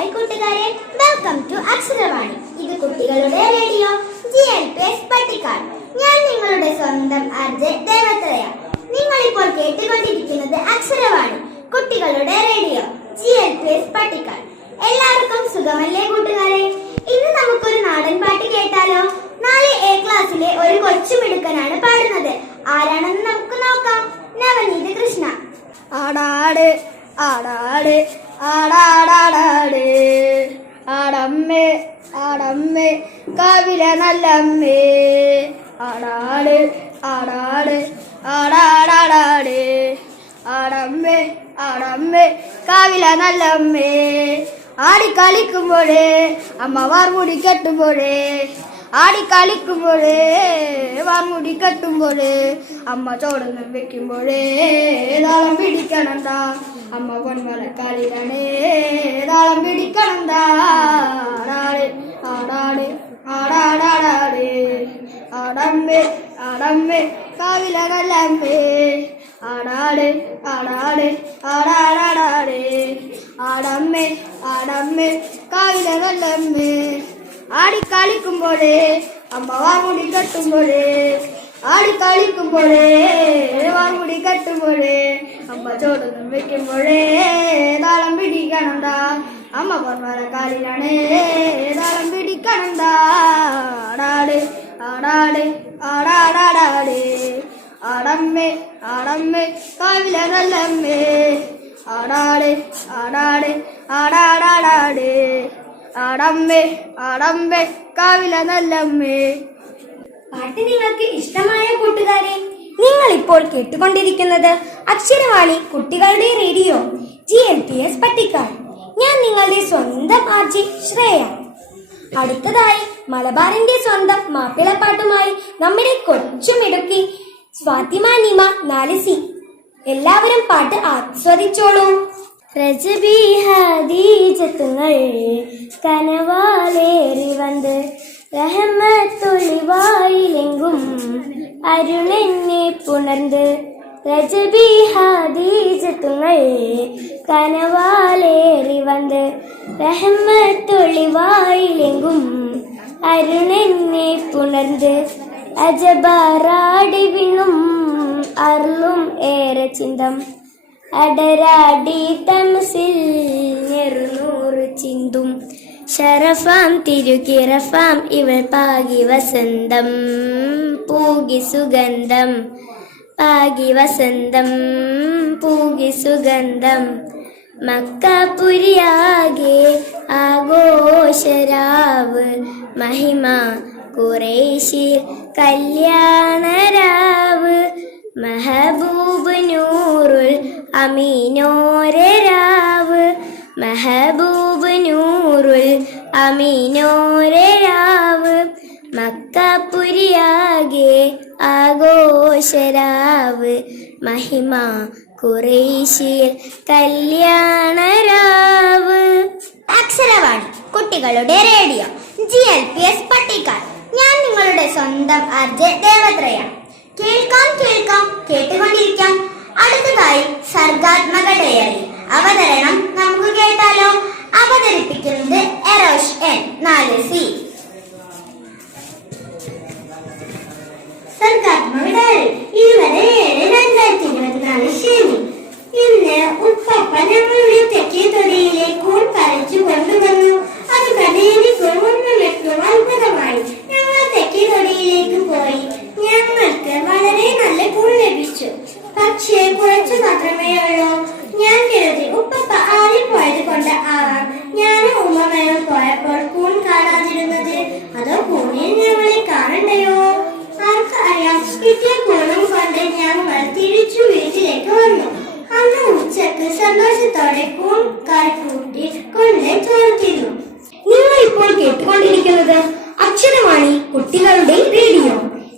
Hi കൂട്ടുകാരെ, welcome to അക്ഷരവാണി. ഇത് കുട്ടികളുടെ റേഡിയോ GLPS പട്ടിക്കാട്. ഞാൻ നിങ്ങളുടെ സ്വന്തം RJ ദേവത്രയ. നിങ്ങൾ ഇപ്പോൾ കേട്ടുകൊണ്ടിരിക്കുന്നത് അക്ഷരവാണി, കുട്ടികളുടെ റേഡിയോ GLPS പട്ടിക്കാട്. എല്ലാവർക്കും സുഖമല്ലേ കൂട്ടുകാരെ? ഇന്ന് നമുക്കൊരു നാടൻ പാട്ട് കേട്ടാലോ? 4A ക്ലാസ്സിലെ ഒരു കൊച്ചുമിടുക്കനാണ് പാടുന്നത്. ആരാണെന്ന് നമുക്ക് നോക്കാം. നവനീത് കൃഷ്ണ. ആടാട് ആടാട് ആടാടാടാട് ആടമ്മേ ആടമ്മേ കാവില നല്ലമ്മേ ആടാട് ആടാട് ആടാടാടാട് ആടമ്മേ ആടമ്മേ കാവില നല്ലമ്മേ ആടിക്കളിക്കുമ്പോഴേ അമ്മ വാർമുടി കെട്ടുമ്പോഴേ ആടിക്കളിക്കുമ്പോഴേ വാർമുടി കെട്ടുമ്പോഴേ അമ്മ ചോടൊന്നും വെക്കുമ്പോഴേ താളം പിടിക്കണന്താ അമ്മ പൊന്മലക്കാലിലാണേ താളം പിടിക്കണന്താ ആടാട് ആടാട് ആടാടാടാട് ആടമ്മേ ആടമ്മേ കാവില നല്ലമ്മേ ആടാട് ആടാട് ആടാടാടാട് ആടമ്മേ ആടമ്മേ കാവില നല്ലമ്മേ ആടിക്കളിക്കുമ്പോഴേ അമ്മ വാർമുടി കെട്ടുമ്പോഴേ ആടിക്കളിക്കുമ്പോഴേ വാർമുടി കെട്ടുമ്പോഴേ അമ്മ ചോടൊന്നും വെക്കുമ്പോഴേ താളം പിടിക്കണന്താ അമ്മ പൊന്മലക്കാലിലാണേ താളം പിടിക്കണന്താ ആടാട് ആടാട് ആടാടാടാട് ആടമ്മേ ആടമ്മേ കാവില നല്ലമ്മേ ആടാട് ആടാട് ആടാടാടാട് ആടമ്മേ ആടമ്മേ കാവില നല്ലമ്മേ. പാട്ട് നിങ്ങൾക്ക് ഇഷ്ടമായ കൂട്ടുകാരെ, നിങ്ങൾ ഇപ്പോൾ കേട്ടുകൊണ്ടിരിക്കുന്നത് അക്ഷരവാണി, കുട്ടികളുടെ റേഡിയോ GLPS പട്ടിക്കാട്. ഞാൻ നിങ്ങളുടെ സ്വന്തം RJ ശ്രേയ. അടുത്തതായി മലബാറിന്റെ സ്വന്തം മാപ്പിളപ്പാട്ടുമായി നമ്മുടെ കൊച്ചുമിടുക്കി ഫാത്തിമ നിമ 4C. എല്ലാവരും പാട്ട് ആസ്വദിച്ചോളൂ. രജബി ഹദീജത്തുങ്ങൾ കനവാലേറി വന്ന് റഹ്മത്തൊളിവായിലെങ്കും അരുളെന്നെ പുണർന്ന്. രജബി ഹദീജത്തുങ്ങൾ കനവാലേറി വന്ന് റഹ്മത്തൊളിവായിലെങ്കും അരുളെന്നെ പുണർന്ന്. അജബാറാടി വിണ്ണും അരുളും ഏറെ ചിന്തം അടരാടി തമസിൽ നെറുനൂറ് ചിന്തും. ശരഫാം തിരുകിറഫാം ഇവൾ പാകി വസന്തം പൂകി സുഗന്ധം പാകി വസന്തം പൂകി സുഗന്ധം. മക്കപുരിയാകെ ആഘോഷരാവ് മഹിമ ഖുറൈശിൽ കല്യാണരാവ് മെഹബൂബ് നൂറുൽ അമീനോരെ രാവ് മെഹബൂബ് നൂറുൽ അമീനോരെ രാവ്. മക്കപുരിയാകെ ആഘോഷരാവ് മഹിമ ഖുറൈശിൽ കല്യാണരാവ്. അക്ഷരവാണി, കുട്ടികളുടെ റേഡിയോ GLPS പട്ടിക്കാട്. ഞാൻ നിങ്ങളുടെ സ്വന്തം RJ ദേവത്രയ. കേൾക്കാം കേൾക്കാം കേട്ടുകൊണ്ടിരിക്കാം. അടുത്തതായി സർഗാത്മക ഡയറി അവതരണം നമുക്ക് കേട്ടാലോ? അവതരിപ്പിക്കുന്നത് എറോഷ് N 4C. സർഗാത്മക ഡയറി. ഇതുവരെ 7/2024 ശനി. ഇന്ന് ഉപ്പപ്പ ഞങ്ങളുടെ തെക്കേ തൊടിയിലെ കൂൺ പറിച്ചു കൊണ്ടുവന്നു. അത് കടയിലേക്ക് ഒന്നുമിട്ടും അത്ഭുതമായി. ഞങ്ങൾ തെക്കേ തൊടിയിലേക്ക് പോയി. ഞങ്ങൾക്ക് വളരെ നല്ല കൂൺ ലഭിച്ചു. പക്ഷേ കുറച്ചു മാത്രമേ ഉള്ളൂ. ഞാൻ കരുതി ഉപ്പപ്പ ആദ്യം പോയത് കൊണ്ട് ആവാം ഞാനും ഉമ്മയും പോയപ്പോൾ കൂൺ കാണാതിരുന്നത്. അതോ കൂണിൽ ഞങ്ങളെ കാണണ്ടയോ? ആർക്ക് അറിയാം. കിട്ടിയ കൂണും കൊണ്ട് ഞങ്ങൾ തിരിച്ചു വീട്ടിലേക്ക് വന്നു. അന്ന് ഉച്ചക്ക് സന്തോഷത്തോടെ കൂൺ കൂട്ടി കൊണ്ട് ചോർത്തിരുന്നു. നിങ്ങൾ ഇപ്പോൾ കേട്ടുകൊണ്ടിരിക്കുന്നത് അക്ഷരവാണി, കുട്ടികളുടെ റേഡിയോ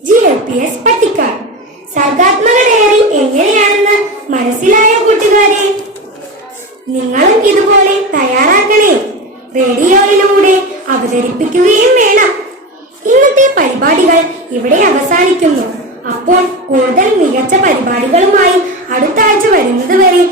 GLPS പട്ടിക്കാട്. സർഗാത്മക ഡയറി എങ്ങനെയാണെന്ന് മനസ്സിലായ കൂട്ടുകാരെ? നിങ്ങളും ഇതുപോലെ തയ്യാറാക്കണേ. റേഡിയോയിലൂടെ അവതരിപ്പിക്കുകയും വേണം. ഇന്നത്തെ പരിപാടികൾ ഇവിടെ അവസാനിക്കുന്നു. അപ്പോൾ കൂടുതൽ മികച്ച പരിപാടികളുമായി അടുത്ത ആഴ്ച വരുന്നത് വരെ